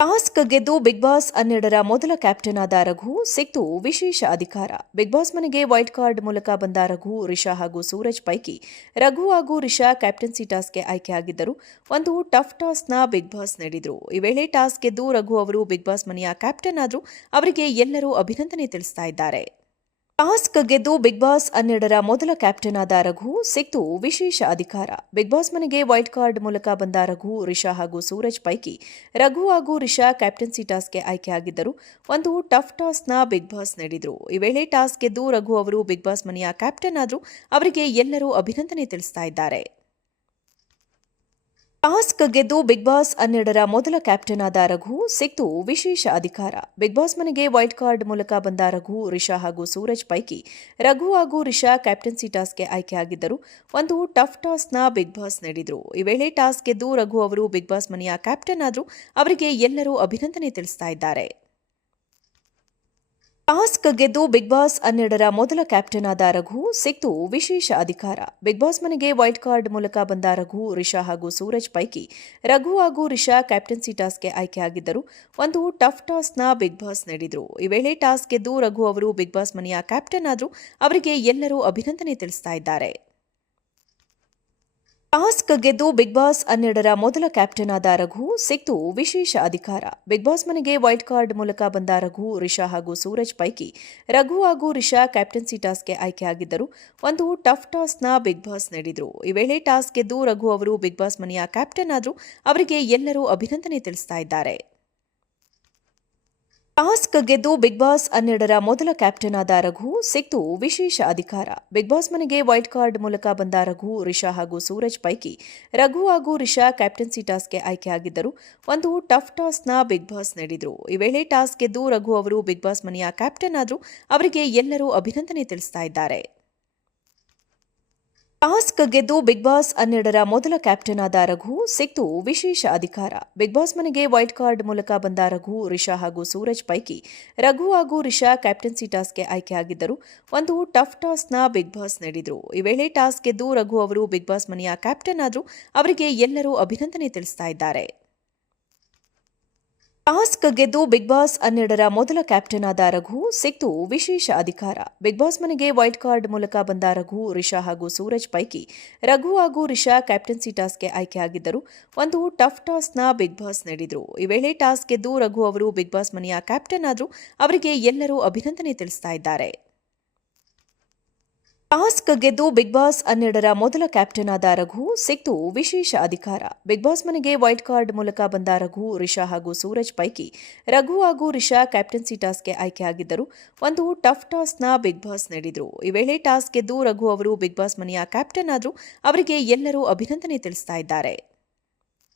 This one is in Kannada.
ಟಾಸ್ಕ್ ಗೆದ್ದು ಬಿಗ್ ಬಾಸ್ 12ರ ಮೊದಲ ಕ್ಯಾಪ್ಟನ್ ಆದ ರಘು ಸಿಕ್ತು ವಿಶೇಷ ಅಧಿಕಾರ. ಬಿಗ್ ಬಾಸ್ ಮನೆಗೆ ವೈಲ್ಡ್ ಕಾರ್ಡ್ ಮೂಲಕ ಬಂದ ರಘು, ರಿಷಾ ಹಾಗೂ ಸೂರಜ್ ಪೈಕಿ ರಘು ಹಾಗೂ ರಿಷಾ ಕ್ಯಾಪ್ಟನ್ಸಿ ಟಾಸ್ಕ್ಗೆ ಆಯ್ಕೆಯಾಗಿದ್ದರು. ಒಂದು ಟಫ್ ಟಾಸ್ಕ್ನ ಬಿಗ್ ಬಾಸ್ ನೀಡಿದ್ರು. ಈ ವೇಳೆ ಟಾಸ್ಕ್ ಗೆದ್ದು ರಘು ಅವರು ಬಿಗ್ ಬಾಸ್ ಮನೆಯ ಕ್ಯಾಪ್ಟನ್ ಆದ್ರು. ಅವರಿಗೆ ಎಲ್ಲರೂ ಅಭಿನಂದನೆ ತಿಳಿಸ್ತಾ ಇದ್ದಾರೆ. ಟಾಸ್ಕ್ ಗೆದ್ದು ಬಿಗ್ ಬಾಸ್ 12ರ ಮೊದಲ ಕ್ಯಾಪ್ಟನ್ ಆದ ರಘು ಸಿಕ್ತು ವಿಶೇಷ ಅಧಿಕಾರ. ಬಿಗ್ ಬಾಸ್ ಮನೆಗೆ ವೈಲ್ಡ್ ಕಾರ್ಡ್ ಮೂಲಕ ಬಂದ ರಘು, ರಿಷಾ ಹಾಗೂ ಸೂರಜ್ ಪೈಕಿ ರಘು ಹಾಗೂ ರಿಷಾ ಕ್ಯಾಪ್ಟನ್ಸಿ ಟಾಸ್ಕ್ಗೆ ಆಯ್ಕೆಯಾಗಿದ್ದರು. ಒಂದು ಟಫ್ ಟಾಸ್ಕ್ನ ಬಿಗ್ ಬಾಸ್ ನೀಡಿದ್ರು. ಈ ವೇಳೆ ಟಾಸ್ಕ್ ಗೆದ್ದು ರಘು ಅವರು ಬಿಗ್ ಬಾಸ್ ಮನೆಯ ಕ್ಯಾಪ್ಟನ್ ಆದ್ರು. ಅವರಿಗೆ ಎಲ್ಲರೂ ಅಭಿನಂದನೆ ತಿಳಿಸ್ತಾ ಇದ್ದಾರೆ. ಟಾಸ್ಕ್ ಗೆದ್ದು ಬಿಗ್ ಬಾಸ್ 12ರ ಮೊದಲ ಕ್ಯಾಪ್ಟನ್ ಆದ ರಘು ಸಿಕ್ತು ವಿಶೇಷ ಅಧಿಕಾರ. ಬಿಗ್ ಬಾಸ್ ಮನೆಗೆ ವೈಲ್ಡ್ ಕಾರ್ಡ್ ಮೂಲಕ ಬಂದ ರಘು, ರಿಷಾ ಹಾಗೂ ಸೂರಜ್ ಪೈಕಿ ರಘು ಹಾಗೂ ರಿಷಾ ಕ್ಯಾಪ್ಟನ್ಸಿ ಟಾಸ್ಕ್ಗೆ ಆಯ್ಕೆಯಾಗಿದ್ದರು. ಒಂದು ಟಫ್ ಟಾಸ್ಕ್ನ ಬಿಗ್ ಬಾಸ್ ನೀಡಿದ್ರು. ಈ ವೇಳೆ ಟಾಸ್ಕ್ ಗೆದ್ದು ರಘು ಅವರು ಬಿಗ್ ಬಾಸ್ ಮನೆಯ ಕ್ಯಾಪ್ಟನ್ ಆದ್ರು. ಅವರಿಗೆ ಎಲ್ಲರೂ ಅಭಿನಂದನೆ ತಿಳಿಸ್ತಾ ಇದ್ದಾರೆ. ಟಾಸ್ಕ್ ಗೆದ್ದು ಬಿಗ್ ಬಾಸ್ 12ರ ಮೊದಲ ಕ್ಯಾಪ್ಟನ್ ಆದ ರಘು ಸಿಕ್ತು ವಿಶೇಷ ಅಧಿಕಾರ. ಬಿಗ್ ಬಾಸ್ ಮನೆಗೆ ವೈಲ್ಡ್ ಕಾರ್ಡ್ ಮೂಲಕ ಬಂದ ರಘು, ರಿಷಾ ಹಾಗೂ ಸೂರಜ್ ಪೈಕಿ ರಘು ಹಾಗೂ ರಿಷಾ ಕ್ಯಾಪ್ಟನ್ಸಿ ಟಾಸ್ಕ್ಗೆ ಆಯ್ಕೆಯಾಗಿದ್ದರು. ಒಂದು ಟಫ್ ಟಾಸ್ಕ್ನ ಬಿಗ್ ಬಾಸ್ ನೀಡಿದ್ರು. ಈ ವೇಳೆ ಟಾಸ್ಕ್ ಗೆದ್ದು ರಘು ಅವರು ಬಿಗ್ ಬಾಸ್ ಮನೆಯ ಕ್ಯಾಪ್ಟನ್ ಆದ್ರು. ಅವರಿಗೆ ಎಲ್ಲರೂ ಅಭಿನಂದನೆ ತಿಳಿಸ್ತಾ ಇದ್ದಾರೆ. ಟಾಸ್ಕ್ ಗೆದ್ದು ಬಿಗ್ ಬಾಸ್ 12ರ ಮೊದಲ ಕ್ಯಾಪ್ಟನ್ ಆದ ರಘು ಸಿಕ್ತು ವಿಶೇಷ ಅಧಿಕಾರ. ಬಿಗ್ ಬಾಸ್ ಮನೆಗೆ ವೈಲ್ಡ್ ಕಾರ್ಡ್ ಮೂಲಕ ಬಂದ ರಘು, ರಿಷಾ ಹಾಗೂ ಸೂರಜ್ ಪೈಕಿ ರಘು ಹಾಗೂ ರಿಷಾ ಕ್ಯಾಪ್ಟನ್ಸಿ ಟಾಸ್ಕ್ಗೆ ಆಯ್ಕೆಯಾಗಿದ್ದರು. ಒಂದು ಟಫ್ ಟಾಸ್ಕ್ನ ಬಿಗ್ ಬಾಸ್ ನೀಡಿದ್ರು. ಈ ವೇಳೆ ಟಾಸ್ಕ್ ಗೆದ್ದು ರಘು ಅವರು ಬಿಗ್ ಬಾಸ್ ಮನೆಯ ಕ್ಯಾಪ್ಟನ್ ಆದ್ರು. ಅವರಿಗೆ ಎಲ್ಲರೂ ಅಭಿನಂದನೆ ತಿಳಿಸ್ತಾ ಇದ್ದಾರೆ. ಟಾಸ್ಕ್ ಗೆದ್ದು ಬಿಗ್ ಬಾಸ್ 12ರ ಮೊದಲ ಕ್ಯಾಪ್ಟನ್ ಆದ ರಘು ಸಿಕ್ತು ವಿಶೇಷ ಅಧಿಕಾರ. ಬಿಗ್ ಬಾಸ್ ಮನೆಗೆ ವೈಲ್ಡ್ ಕಾರ್ಡ್ ಮೂಲಕ ಬಂದ ರಘು, ರಿಷಾ ಹಾಗೂ ಸೂರಜ್ ಪೈಕಿ ರಘು ಹಾಗೂ ರಿಷಾ ಕ್ಯಾಪ್ಟನ್ಸಿ ಟಾಸ್ಕ್ಗೆ ಆಯ್ಕೆಯಾಗಿದ್ದರು. ಒಂದು ಟಫ್ ಟಾಸ್ಕ್ನ ಬಿಗ್ ಬಾಸ್ ನೀಡಿದ್ರು. ಈ ವೇಳೆ ಟಾಸ್ಕ್ ಗೆದ್ದು ರಘು ಅವರು ಬಿಗ್ ಬಾಸ್ ಮನೆಯ ಕ್ಯಾಪ್ಟನ್ ಆದ್ರು. ಅವರಿಗೆ ಎಲ್ಲರೂ ಅಭಿನಂದನೆ ತಿಳಿಸ್ತಾ ಇದ್ದಾರೆ. ಟಾಸ್ಕ್ ಗೆದ್ದು ಬಿಗ್ ಬಾಸ್ 12ರ ಮೊದಲ ಕ್ಯಾಪ್ಟನ್ ಆದ ರಘು ಸಿಕ್ತು ವಿಶೇಷ ಅಧಿಕಾರ. ಬಿಗ್ ಬಾಸ್ ಮನೆಗೆ ವೈಲ್ಡ್ ಕಾರ್ಡ್ ಮೂಲಕ ಬಂದ ರಘು, ರಿಷಾ ಹಾಗೂ ಸೂರಜ್ ಪೈಕಿ ರಘು ಹಾಗೂ ರಿಷಾ ಕ್ಯಾಪ್ಟನ್ಸಿ ಟಾಸ್ಕ್ಗೆ ಆಯ್ಕೆಯಾಗಿದ್ದರು. ಒಂದು ಟಫ್ ಟಾಸ್ಕ್ನ ಬಿಗ್ ಬಾಸ್ ನೀಡಿದ್ರು. ಈ ವೇಳೆ ಟಾಸ್ಕ್ ಗೆದ್ದು ರಘು ಅವರು ಬಿಗ್ ಬಾಸ್ ಮನೆಯ ಕ್ಯಾಪ್ಟನ್ ಆದ್ರು. ಅವರಿಗೆ ಎಲ್ಲರೂ ಅಭಿನಂದನೆ ತಿಳಿಸ್ತಾ ಇದ್ದಾರೆ. ಟಾಸ್ಕ್ ಗೆದ್ದು ಬಿಗ್ ಬಾಸ್ 12ರ ಮೊದಲ ಕ್ಯಾಪ್ಟನ್ ಆದ ರಘು ಸಿಕ್ತು ವಿಶೇಷ ಅಧಿಕಾರ. ಬಿಗ್ ಬಾಸ್ ಮನೆಗೆ ವೈಲ್ಡ್ ಕಾರ್ಡ್ ಮೂಲಕ ಬಂದ ರಘು, ರಿಷಾ ಹಾಗೂ ಸೂರಜ್ ಪೈಕಿ ರಘು ಹಾಗೂ ರಿಷಾ ಕ್ಯಾಪ್ಟನ್ಸಿ ಟಾಸ್ಕ್ಗೆ ಆಯ್ಕೆಯಾಗಿದ್ದರು. ಒಂದು ಟಫ್ ಟಾಸ್ಕ್ನ ಬಿಗ್ ಬಾಸ್ ನೀಡಿದ್ರು. ಈ ವೇಳೆ ಟಾಸ್ಕ್ ಗೆದ್ದು ರಘು ಅವರು ಬಿಗ್ ಬಾಸ್ ಮನೆಯ ಕ್ಯಾಪ್ಟನ್ ಆದ್ರು. ಅವರಿಗೆ ಎಲ್ಲರೂ ಅಭಿನಂದನೆ ತಿಳಿಸ್ತಾ ಇದ್ದಾರೆ. ಟಾಸ್ಕ್ ಗೆದ್ದು ಬಿಗ್ ಬಾಸ್ 12ರ ಮೊದಲ ಕ್ಯಾಪ್ಟನ್ ಆದ ರಘು ಸಿಕ್ತು ವಿಶೇಷ ಅಧಿಕಾರ. ಬಿಗ್ ಬಾಸ್ ಮನೆಗೆ ವೈಲ್ಡ್ ಕಾರ್ಡ್ ಮೂಲಕ ಬಂದ ರಘು, ರಿಷಾ ಹಾಗೂ ಸೂರಜ್ ಪೈಕಿ ರಘು ಹಾಗೂ ರಿಷಾ ಕ್ಯಾಪ್ಟನ್ಸಿ ಟಾಸ್ಕ್ಗೆ ಆಯ್ಕೆಯಾಗಿದ್ದರು. ಒಂದು ಟಫ್ ಟಾಸ್ಕ್ನ ಬಿಗ್ ಬಾಸ್ ನೀಡಿದ್ರು. ಈ ವೇಳೆ ಟಾಸ್ಕ್ ಗೆದ್ದು ರಘು ಅವರು ಬಿಗ್ ಬಾಸ್ ಮನೆಯ ಕ್ಯಾಪ್ಟನ್ ಆದ್ರು. ಅವರಿಗೆ ಎಲ್ಲರೂ ಅಭಿನಂದನೆ ತಿಳಿಸ್ತಾ ಇದ್ದಾರೆ.